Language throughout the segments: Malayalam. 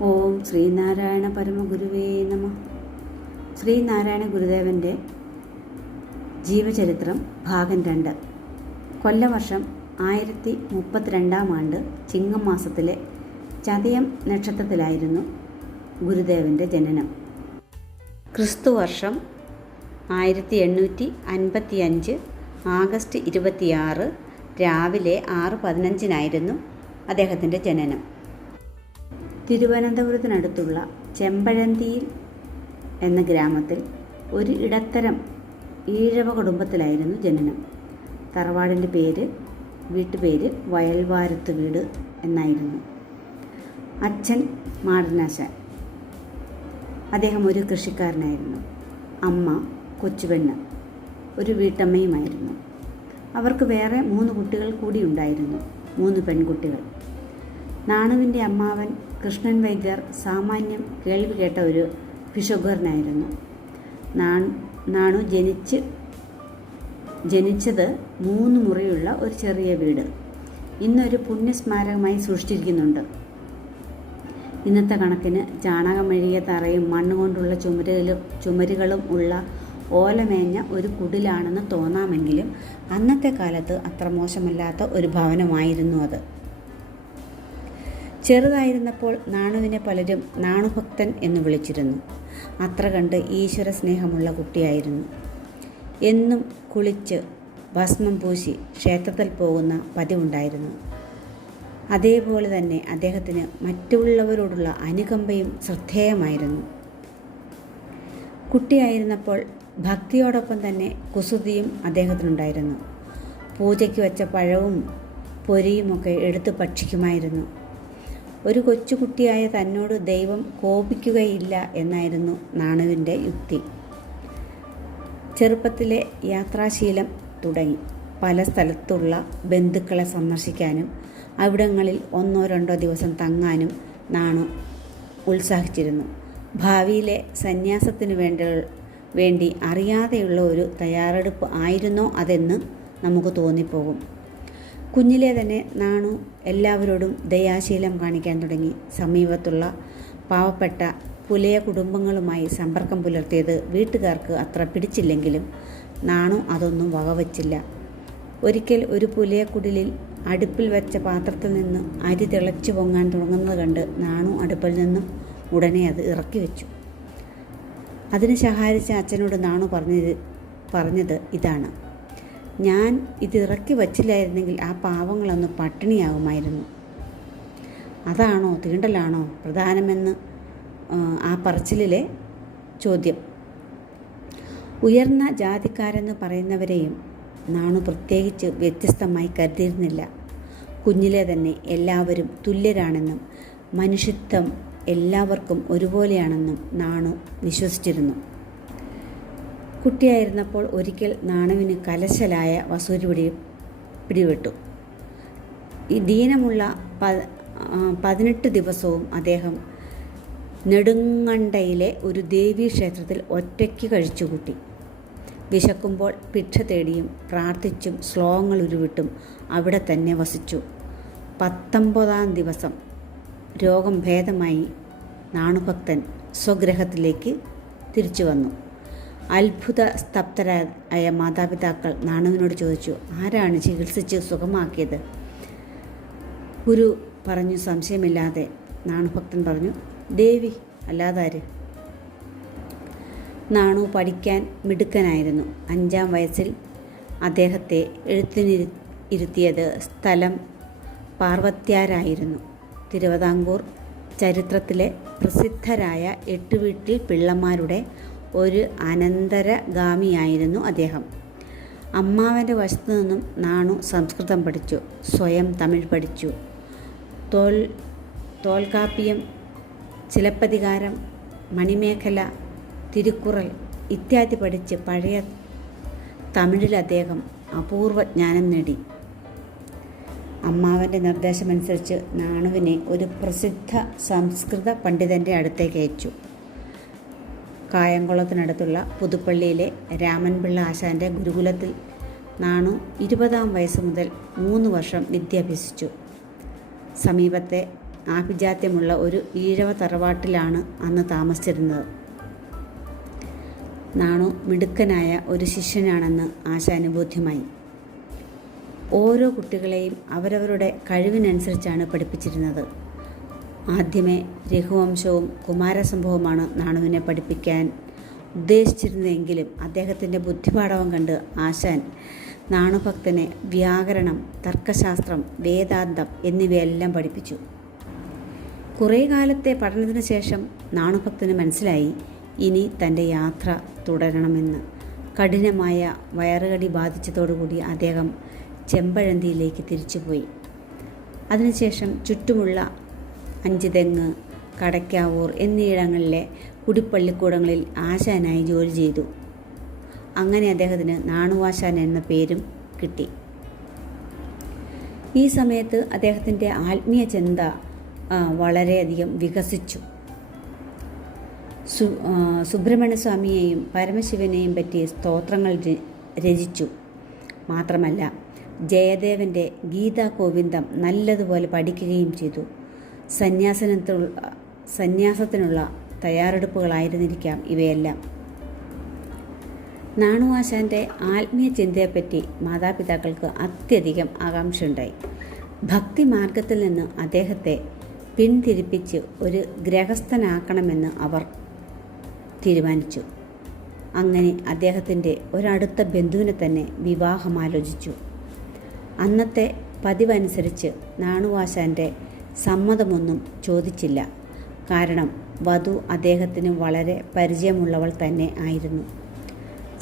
ഓം ശ്രീനാരായണ പരമഗുരുവേ നമ. ശ്രീനാരായണ ഗുരുദേവന്റെ ജീവചരിത്രം ഭാഗം രണ്ട്. കൊല്ലവർഷം ആയിരത്തി മുപ്പത്തിരണ്ടാം ആണ്ട് ചിങ്ങം മാസത്തിലെ ചതയം നക്ഷത്രത്തിലായിരുന്നു ഗുരുദേവന്റെ ജനനം. ക്രിസ്തുവർഷം ആയിരത്തി എണ്ണൂറ്റി അൻപത്തി അഞ്ച് ആഗസ്റ്റ് ഇരുപത്തിയാറ് രാവിലെ ആറ് പതിനഞ്ചിനായിരുന്നു അദ്ദേഹത്തിന്റെ ജനനം. തിരുവനന്തപുരത്തിനടുത്തുള്ള ചെമ്പഴന്തിയിൽ എന്ന ഗ്രാമത്തിൽ ഒരു ഇടത്തരം ഈഴവ കുടുംബത്തിലായിരുന്നു ജനനം. തറവാടിന്റെ പേര് വീട്ടുപേര് വയൽവാരത്ത് വീട് എന്നായിരുന്നു. അച്ഛൻ മാടനാശാൻ. അദ്ദേഹം ഒരു കൃഷിക്കാരനായിരുന്നു. അമ്മ കൊച്ചുപെണ്ണ്. ഒരു വീട്ടമ്മയുമായിരുന്നു. അവർക്ക് വേറെ മൂന്ന് കുട്ടികൾ കൂടി ഉണ്ടായിരുന്നു. മൂന്ന് പെൺകുട്ടികൾ. നാണുവിന്റെ അമ്മാവൻ കൃഷ്ണൻ വൈദ്യർ സാമാന്യം കേൾവി കേട്ട ഒരു ഭിഷഗ്വരനായിരുന്നു നാണു നാണു ജനിച്ച് ജനിച്ചത് മൂന്ന് മുറിയുള്ള ഒരു ചെറിയ വീട്. ഇന്നൊരു പുണ്യസ്മാരകമായി സൂക്ഷിച്ചിരിക്കുന്നുണ്ട്. ഇന്നത്തെ കണക്കിന് ചാണകം മെഴുകിയ തറയും മണ്ണ് കൊണ്ടുള്ള ചുമരുകളും ചുമരുകളും ഉള്ള ഓലമേഞ്ഞ ഒരു കുടിലാണെന്ന് തോന്നാമെങ്കിലും അന്നത്തെ കാലത്ത് അത്ര മോശമല്ലാത്ത ഒരു ഭവനമായിരുന്നു അത്. ചെറുതായിരുന്നപ്പോൾ നാണുവിനെ പലരും നാണുഭക്തൻ എന്ന് വിളിച്ചിരുന്നു. അത്ര കണ്ട് ഈശ്വര സ്നേഹമുള്ള കുട്ടിയായിരുന്നു. എന്നും കുളിച്ച് ഭസ്മം പൂശി ക്ഷേത്രത്തിൽ പോകുന്ന പതിവുണ്ടായിരുന്നു. അതേപോലെ തന്നെ അദ്ദേഹത്തിന് മറ്റുള്ളവരോടുള്ള അനുകമ്പയും ശ്രദ്ധേയമായിരുന്നു. കുട്ടിയായിരുന്നപ്പോൾ ഭക്തിയോടൊപ്പം തന്നെ കുസൃതിയും അദ്ദേഹത്തിനുണ്ടായിരുന്നു. പൂജയ്ക്ക് വെച്ച പഴവും പൊരിയുമൊക്കെ എടുത്ത് ഭക്ഷിക്കുമായിരുന്നു. ഒരു കൊച്ചുകുട്ടിയായ തന്നോട് ദൈവം കോപിക്കുകയില്ല എന്നായിരുന്നു നാണുവിന്റെ യുക്തി. ചെറുപ്പത്തിലെ യാത്രാശീലം തുടങ്ങി. പല സ്ഥലത്തുള്ള ബന്ധുക്കളെ സന്ദർശിക്കാനും അവിടങ്ങളിൽ ഒന്നോ രണ്ടോ ദിവസം തങ്ങാനും നാണു ഉത്സാഹിച്ചിരുന്നു. ഭാവിയിലെ സന്യാസത്തിന് വേണ്ട വേണ്ടി അറിയാതെയുള്ള ഒരു തയ്യാറെടുപ്പ് ആയിരുന്നോ അതെന്ന് നമുക്ക് തോന്നിപ്പോകും. കുഞ്ഞിലെ തന്നെ നാണു എല്ലാവരോടും ദയാശീലം കാണിക്കാൻ തുടങ്ങി. സമീപത്തുള്ള പാവപ്പെട്ട പുലയ കുടുംബങ്ങളുമായി സമ്പർക്കം പുലർത്തിയത് വീട്ടുകാർക്ക് അത്ര പിടിച്ചില്ലെങ്കിലും നാണു അതൊന്നും വകവച്ചില്ല. ഒരിക്കൽ ഒരു പുലയക്കുടിലിൽ അടുപ്പിൽ വെച്ച പാത്രത്തിൽ നിന്ന് അരി തിളച്ചു പൊങ്ങാൻ തുടങ്ങുന്നത് കണ്ട് നാണു അടുപ്പിൽ നിന്നും ഉടനെ അത് ഇറക്കി വെച്ചു. അതിന് സഹായിച്ച അച്ഛനോട് നാണു പറഞ്ഞത് പറഞ്ഞത് ഇതാണ്. ഞാൻ ഇത് ഇറക്കി വച്ചില്ലായിരുന്നെങ്കിൽ ആ പാവങ്ങളൊന്ന് പട്ടിണിയാകുമായിരുന്നു അതാണോ തീണ്ടലാണോ പ്രധാനമെന്ന് ആ പറച്ചിലിലെ ചോദ്യം. ഉയർന്ന ജാതിക്കാരെന്ന് പറയുന്നവരെയും നാണു പ്രത്യേകിച്ച് വ്യത്യസ്തമായി കരുതിയിരുന്നില്ല. കുഞ്ഞിലെ തന്നെ എല്ലാവരും തുല്യരാണെന്നും മനുഷ്യത്വം എല്ലാവർക്കും ഒരുപോലെയാണെന്നും നാണു വിശ്വസിച്ചിരുന്നു. കുട്ടിയായിരുന്നപ്പോൾ ഒരിക്കൽ നാണുവിന് കലശലായ വസൂരി പിടി പിടിപെട്ടു ഈ ദീനമുള്ള പ പതിനെട്ട് ദിവസവും അദ്ദേഹം നെടുങ്ങണ്ടയിലെ ഒരു ദേവീ ക്ഷേത്രത്തിൽ ഒറ്റയ്ക്ക് കഴിച്ചുകൂട്ടി വിശക്കുമ്പോൾ ഭിക്ഷ തേടിയും പ്രാർത്ഥിച്ചും ശ്ലോകങ്ങൾ ഉരുവിട്ടും അവിടെ തന്നെ വസിച്ചു. പത്തൊമ്പതാം ദിവസം രോഗം ഭേദമായി നാണുഭക്തൻ സ്വഗ്രഹത്തിലേക്ക് തിരിച്ചു വന്നു. അത്ഭുത സ്തബ്ധരായ മാതാപിതാക്കൾ നാണുവിനോട് ചോദിച്ചു ആരാണ് ചികിത്സിച്ച് സുഖമാക്കിയത്? ഗുരു പറഞ്ഞു സംശയമില്ലാതെ. നാണുഭക്തൻ പറഞ്ഞു ദേവി അല്ലാതാര്? നാണു പഠിക്കാൻ മിടുക്കനായിരുന്നു. അഞ്ചാം വയസ്സിൽ അദ്ദേഹത്തെ എഴുത്തിനിരു ഇരുത്തിയത് സ്ഥലം പാർവത്യാരായിരുന്നു. തിരുവിതാംകൂർ ചരിത്രത്തിലെ പ്രസിദ്ധരായ എട്ടുവീട്ടിൽ പിള്ളമാരുടെ ഒരു അനന്തരഗാമിയായിരുന്നു അദ്ദേഹം. അമ്മാവന്റെ വശത്തു നിന്നും നാണു സംസ്കൃതം പഠിച്ചു സ്വയം തമിഴ് പഠിച്ചു. തോൽ തോൽക്കാപ്പിയം ചിലപ്പതികാരം മണിമേഖല തിരുക്കുറൽ ഇത്യാദി പഠിച്ച് പഴയ തമിഴിൽ അദ്ദേഹം അപൂർവ ജ്ഞാനം നേടി. അമ്മാവന്റെ നിർദ്ദേശമനുസരിച്ച് നാണുവിനെ ഒരു പ്രസിദ്ധ സംസ്കൃത പണ്ഡിതന്റെ അടുത്തേക്ക് അയച്ചു. കായംകുളത്തിനടുത്തുള്ള പുതുപ്പള്ളിയിലെ രാമൻപിള്ള ആശാന്റെ ഗുരുകുലത്തിൽ നാണു ഇരുപതാം വയസ്സ് മുതൽ മൂന്ന് വർഷം വിദ്യാഭ്യസിച്ചു. സമീപത്തെ ആഭിജാത്യമുള്ള ഒരു ഈഴവ തറവാട്ടിലാണ് അന്ന് താമസിച്ചിരുന്നത്. നാണു മിടുക്കനായ ഒരു ശിഷ്യനാണെന്ന് ആശാനുബോധ്യമായി ഓരോ കുട്ടികളെയും അവരവരുടെ കഴിവിനനുസരിച്ചാണ് പഠിപ്പിച്ചിരുന്നത്. ആദ്യമേ രഘുവംശവും കുമാരസംഭവമാണ് നാണുവിനെ പഠിപ്പിക്കാൻ ഉദ്ദേശിച്ചിരുന്നെങ്കിലും അദ്ദേഹത്തിന്റെ ബുദ്ധിപാഠവും കണ്ട് ആശാൻ നാണുഭക്തനെ വ്യാകരണം തർക്കശാസ്ത്രം വേദാന്തം എന്നിവയെല്ലാം പഠിപ്പിച്ചു. കുറേ കാലത്തെ പഠനത്തിന് ശേഷം നാണുഭക്തന് മനസ്സിലായി ഇനി തന്റെ യാത്ര തുടരണമെന്ന്. കഠിനമായ വയറുകടി ബാധിച്ചതോടുകൂടി അദ്ദേഹം ചെമ്പഴന്തിയിലേക്ക് തിരിച്ചുപോയി. അതിനുശേഷം ചുറ്റുമുള്ള അഞ്ചുതെങ്ങ് കടയ്ക്കാവൂർ എന്നിവിടങ്ങളിലെ കുടിപ്പള്ളിക്കൂടങ്ങളിൽ ആശാനായി ജോലി ചെയ്തു. അങ്ങനെ അദ്ദേഹത്തിന് നാണുവാശാൻ എന്ന പേരും കിട്ടി. ഈ സമയത്ത് അദ്ദേഹത്തിന്റെ ആത്മീയ ചിന്ത വളരെയധികം വികസിച്ചു. സു സുബ്രഹ്മണ്യസ്വാമിയെയും പരമശിവനെയും പറ്റിയ സ്തോത്രങ്ങൾ രചിച്ചു. മാത്രമല്ല ജയദേവന്റെ ഗീതാ ഗോവിന്ദം നല്ലതുപോലെ പഠിക്കുകയും ചെയ്തു. സന്യാസനത്തിനുള്ള സന്യാസത്തിനുള്ള തയ്യാറെടുപ്പുകളായിരുന്നിരിക്കാം ഇവയെല്ലാം. നാണുവാശാന്റെ ആത്മീയ ചിന്തയെപ്പറ്റി മാതാപിതാക്കൾക്ക് അത്യധികം ആകാംക്ഷയുണ്ടായി. ഭക്തി മാർഗത്തിൽ നിന്ന് അദ്ദേഹത്തെ പിന്തിരിപ്പിച്ച് ഒരു ഗ്രഹസ്ഥനാക്കണമെന്ന് അവർ തീരുമാനിച്ചു. അങ്ങനെ അദ്ദേഹത്തിന്റെ ഒരടുത്ത ബന്ധുവിനെ തന്നെ വിവാഹമാലോചിച്ചു. അന്നത്തെ പതിവനുസരിച്ച് നാണുവാശാന്റെ സമ്മതമൊന്നും ചോദിച്ചില്ല. കാരണം വധു അദ്ദേഹത്തിന് വളരെ പരിചയമുള്ളവൾ തന്നെ ആയിരുന്നു.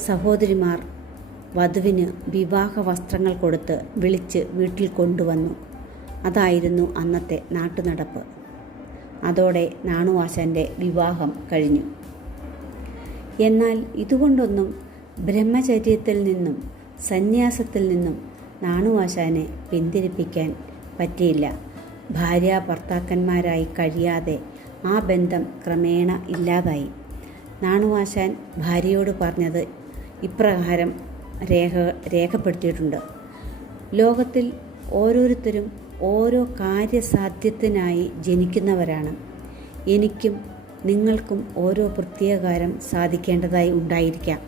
സഹോദരിമാർ വധുവിന് വിവാഹ വസ്ത്രങ്ങൾ കൊടുത്ത് വിളിച്ച് വീട്ടിൽ കൊണ്ടുവന്നു. അതായിരുന്നു അന്നത്തെ നാട്ടുനടപ്പ്. അതോടെ നാണുവാശന്റെ വിവാഹം കഴിഞ്ഞു. എന്നാൽ ഇതുകൊണ്ടൊന്നും ബ്രഹ്മചര്യത്തിൽ നിന്നും സന്യാസത്തിൽ നിന്നും നാണുവാശാനെ പിന്തിരിപ്പിക്കാൻ പറ്റിയില്ല. ഭാര്യ ഭർത്താക്കന്മാരായി കഴിയാതെ ആ ബന്ധം ക്രമേണ ഇല്ലാതായി. നാണുവാശാൻ ഭാര്യയോട് പറഞ്ഞത് ഇപ്രകാരം രേഖ രേഖപ്പെടുത്തിയിട്ടുണ്ട്. ലോകത്തിൽ ഓരോരുത്തരും ഓരോ കാര്യസാധ്യത്തിനായി ജനിക്കുന്നവരാണ്. എനിക്കും നിങ്ങൾക്കും ഓരോ പ്രത്യേകാരം സാധിക്കേണ്ടതായി ഉണ്ടായിരിക്കാം.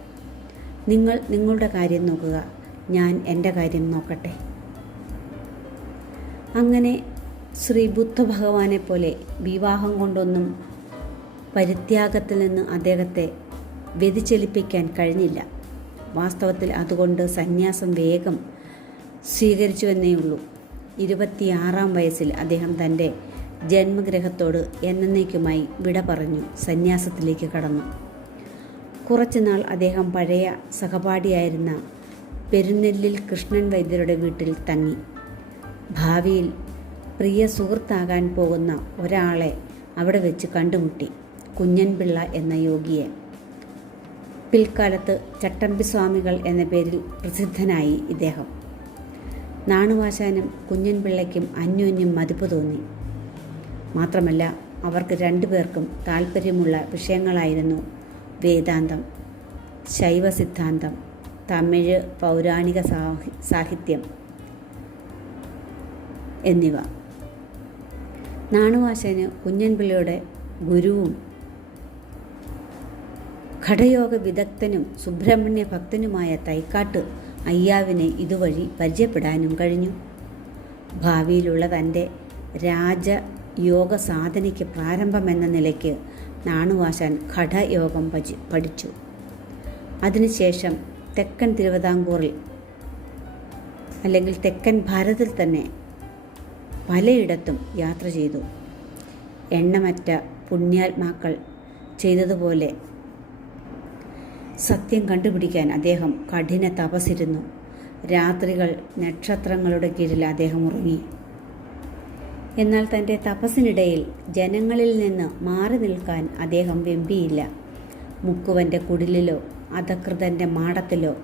നിങ്ങൾ നിങ്ങളുടെ കാര്യം നോക്കുക. ഞാൻ എന്റെ കാര്യം നോക്കട്ടെ. അങ്ങനെ ശ്രീ ബുദ്ധ ഭഗവാനെ പോലെ വിവാഹം കൊണ്ടൊന്നും പരിത്യാഗത്തിൽ നിന്ന് അദ്ദേഹത്തെ വ്യതിചലിപ്പിക്കാൻ കഴിഞ്ഞില്ല. വാസ്തവത്തിൽ അതുകൊണ്ട് സന്യാസം വേഗം സ്വീകരിച്ചുവെന്നേ ഉള്ളൂ. ഇരുപത്തിയാറാം വയസ്സിൽ അദ്ദേഹം തന്റെ ജന്മഗ്രഹത്തോട് എന്നേക്കുമായി വിട പറഞ്ഞു സന്യാസത്തിലേക്ക് കടന്നു. കുറച്ചുനാൾ അദ്ദേഹം പഴയ സഹപാഠിയായിരുന്ന പെരുന്നെല്ലിൽ കൃഷ്ണൻ വൈദ്യരുടെ വീട്ടിൽ തങ്ങി. ഭാവിയിൽ പ്രിയ സുഹൃത്താകാൻ പോകുന്ന ഒരാളെ അവിടെ വെച്ച് കണ്ടുമുട്ടി. കുഞ്ഞൻപിള്ള എന്ന യോഗിയെ. പിൽക്കാലത്ത് ചട്ടമ്പി സ്വാമികൾ എന്ന പേരിൽ പ്രസിദ്ധനായി ഇദ്ദേഹം. നാണുവാശാനും കുഞ്ഞൻപിള്ളയ്ക്കും അന്യോന്യം മതിപ്പ് തോന്നി. മാത്രമല്ല അവർക്ക് രണ്ടുപേർക്കും താല്പര്യമുള്ള വിഷയങ്ങളായിരുന്നു വേദാന്തം ശൈവ സിദ്ധാന്തം തമിഴ് പൗരാണിക സാഹി- സാഹിത്യം എന്നിവ. നാണുവാശന് കുഞ്ഞൻപിള്ളയുടെ ഗുരുവും ഘടയോഗ വിദഗ്ധനും സുബ്രഹ്മണ്യ ഭക്തനുമായ തൈക്കാട്ട് അയ്യാവിനെ ഇതുവഴി പരിചയപ്പെടാനും കഴിഞ്ഞു. ഭാവിയിലുള്ള തന്റെ രാജയോഗ സാധനയ്ക്ക് പ്രാരംഭമെന്ന നിലയ്ക്ക് നാണുവാശാൻ ഘടയോഗം പചി പഠിച്ചു. അതിനുശേഷം തെക്കൻ തിരുവിതാംകൂറിൽ അല്ലെങ്കിൽ തെക്കൻ ഭാരതത്തിൽ തന്നെ പലയിടത്തും യാത്ര ചെയ്തു. എണ്ണമറ്റ പുണ്യാത്മാക്കൾ ചെയ്തതുപോലെ സത്യം കണ്ടുപിടിക്കാൻ അദ്ദേഹം കഠിന തപസിരുന്നു രാത്രികൾ നക്ഷത്രങ്ങളുടെ കീഴിൽ അദ്ദേഹം ഉറങ്ങി. എന്നാൽ തന്റെ തപസ്സിനിടയിൽ ജനങ്ങളിൽ നിന്ന് മാറി നിൽക്കാൻ അദ്ദേഹം വെമ്പിയില്ല. മുക്കുവന്റെ കുടിലിലോ അധകൃതന്റെ മാടത്തിലോ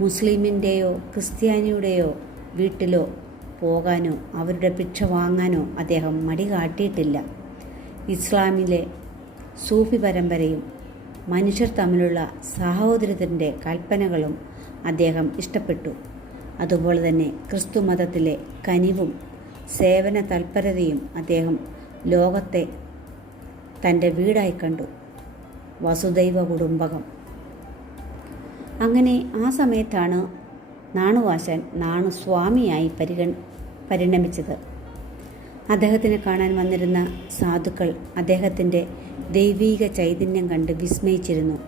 മുസ്ലിമിന്റെയോ ക്രിസ്ത്യാനിയുടെയോ വീട്ടിലോ പോകാനോ അവരുടെ ഭിക്ഷ വാങ്ങാനോ അദ്ദേഹം മടി കാട്ടിയിട്ടില്ല. ഇസ്ലാമിലെ സൂഫി പരമ്പരയും മനുഷ്യർ തമ്മിലുള്ള സാഹോദര്യത്തിന്റെ കൽപ്പനകളും അദ്ദേഹം ഇഷ്ടപ്പെട്ടു. അതുപോലെ തന്നെ ക്രിസ്തു മതത്തിലെ കനിവും സേവന തൽപരതയും അദ്ദേഹം ലോകത്തെ തന്റെ വീടായി കണ്ടു. വസുദൈവ കുടുംബകം. അങ്ങനെ ആ സമയത്താണ് നാണുവാശൻ നാണുസ്വാമിയായി പരിഗൺ പരിണമിച്ചത്. അദ്ദേഹത്തിനെ കാണാൻ വന്നിരുന്ന സാധുക്കൾ അദ്ദേഹത്തിന്റെ ദൈവീക ചൈതന്യം കണ്ട് വിസ്മയിച്ചിരുന്നു.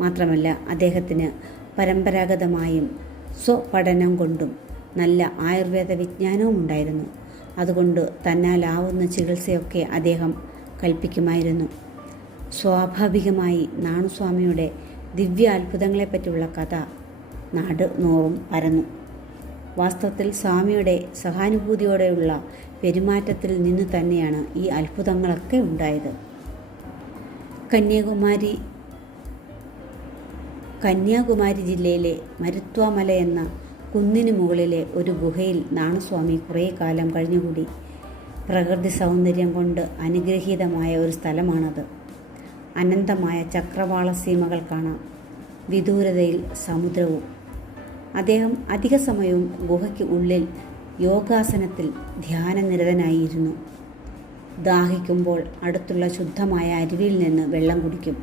മാത്രമല്ല അദ്ദേഹത്തിന് പരമ്പരാഗതമായും സ്വപഠനം കൊണ്ടും നല്ല ആയുർവേദ വിജ്ഞാനവും ഉണ്ടായിരുന്നു. അതുകൊണ്ട് തന്നാലാവുന്ന ചികിത്സയൊക്കെ അദ്ദേഹം കൽപ്പിക്കുമായിരുന്നു. സ്വാഭാവികമായി നാണുസ്വാമിയുടെ ദിവ്യ അത്ഭുതങ്ങളെപ്പറ്റിയുള്ള കഥ നാട് നോറും പരന്നു. വാസ്തവത്തിൽ സ്വാമിയുടെ സഹാനുഭൂതിയോടെയുള്ള പെരുമാറ്റത്തിൽ നിന്ന് തന്നെയാണ് ഈ അത്ഭുതങ്ങളൊക്കെ ഉണ്ടായത്. കന്യാകുമാരി കന്യാകുമാരി ജില്ലയിലെ മരുത്വാമല എന്ന കുന്നിന് മുകളിലെ ഒരു ഗുഹയിൽ നാണസ്വാമി കുറേ കാലം കഴിഞ്ഞുകൂടി പ്രകൃതി സൗന്ദര്യം കൊണ്ട് അനുഗ്രഹീതമായ ഒരു സ്ഥലമാണത്. അനന്തമായ ചക്രവാള സീമകൾ കാണാം. വിദൂരതയിൽ സമുദ്രവും അദ്ദേഹം അധിക സമയവും ഗുഹയ്ക്ക് ഉള്ളിൽ യോഗാസനത്തിൽ ധ്യാനനിരതനായിരുന്നു. ദാഹിക്കുമ്പോൾ അടുത്തുള്ള ശുദ്ധമായ അരുവിയിൽ നിന്ന് വെള്ളം കുടിക്കും.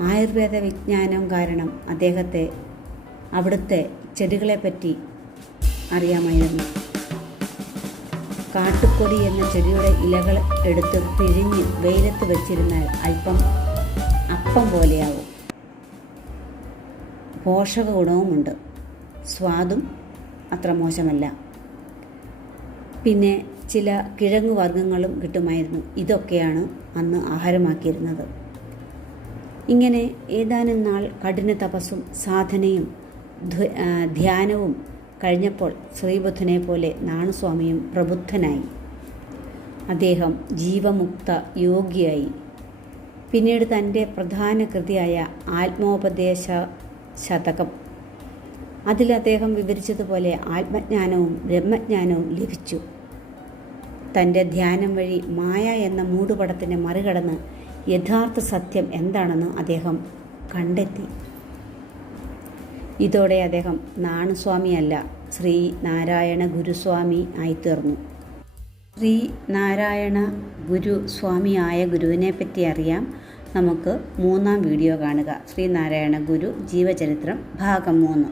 ആയുർവേദ വിജ്ഞാനം കാരണം അദ്ദേഹത്തെ അവിടുത്തെ ചെടികളെപ്പറ്റി അറിയാമായിരുന്നു. കാട്ടുകൊടി എന്ന ചെടിയുടെ ഇലകൾ എടുത്ത് പിഴിഞ്ഞ് വെയിലത്ത് വെച്ചിരുന്നാൽ അല്പം അപ്പം പോലെയാവും. പോഷക ഗുണവുമുണ്ട് സ്വാദും അത്ര മോശമല്ല. പിന്നെ ചില കിഴങ്ങ് വർഗങ്ങളും കിട്ടുമായിരുന്നു. ഇതൊക്കെയാണ് അന്ന് ആഹാരമാക്കിയിരുന്നത്. ഇങ്ങനെ ഏതാനും നാൾ കഠിന തപസ്സും സാധനയും ധ്യാനവും കഴിഞ്ഞപ്പോൾ ശ്രീബുദ്ധനെ പോലെ നാണുസ്വാമിയും പ്രബുദ്ധനായി. അദ്ദേഹം ജീവമുക്ത യോഗിയായി. പിന്നീട് തന്റെ പ്രധാന കൃതിയായ ആത്മോപദേശ ശതകം. അതിൽ അദ്ദേഹം വിവരിച്ചതുപോലെ ആത്മജ്ഞാനവും ബ്രഹ്മജ്ഞാനവും ലഭിച്ചു. തന്റെ ധ്യാനം വഴി മായ എന്ന മൂടുപടത്തിനെ മറികടന്ന് യഥാർത്ഥ സത്യം എന്താണെന്ന് അദ്ദേഹം കണ്ടെത്തി. ഇതോടെ അദ്ദേഹം നാണുസ്വാമിയല്ല ശ്രീ നാരായണ ഗുരുസ്വാമി ആയിത്തീർന്നു. ശ്രീ നാരായണ ഗുരുസ്വാമിയായ ഗുരുവിനെ പറ്റി അറിയാം. നമുക്ക് മൂന്നാം വീഡിയോ കാണുക. ശ്രീനാരായണ ഗുരു ജീവചരിത്രം ഭാഗം മൂന്ന്.